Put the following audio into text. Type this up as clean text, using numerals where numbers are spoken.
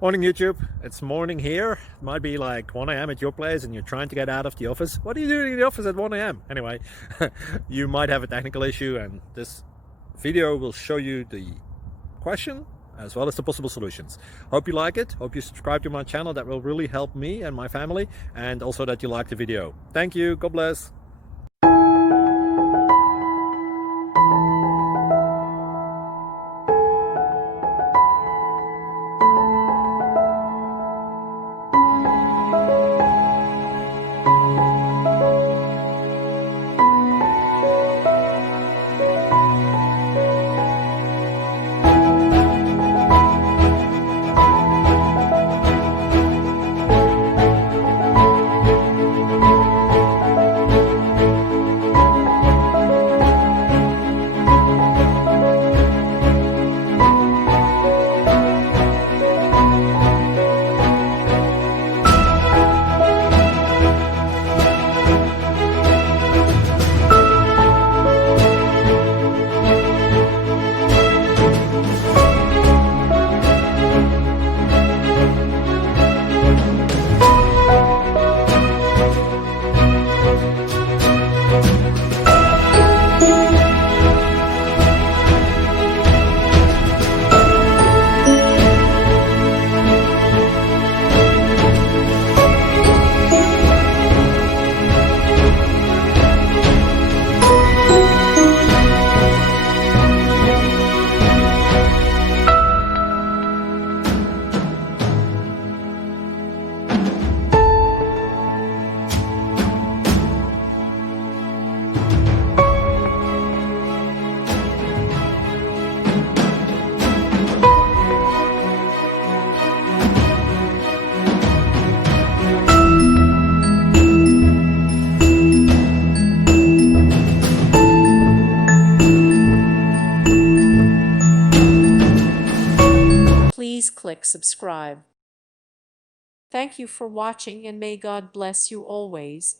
Morning YouTube, it's morning here. It might be like 1 a.m. at your place and you're trying to get out of the office. What are you doing in the office at 1 a.m.? Anyway, you might have a technical issue and this video will show you the question as well as the possible solutions. Hope you like it, hope you subscribe to my channel. That will really help me and my family, and also that you like the video. Thank you, God bless. Please click subscribe. Thank you for watching and may God bless you always.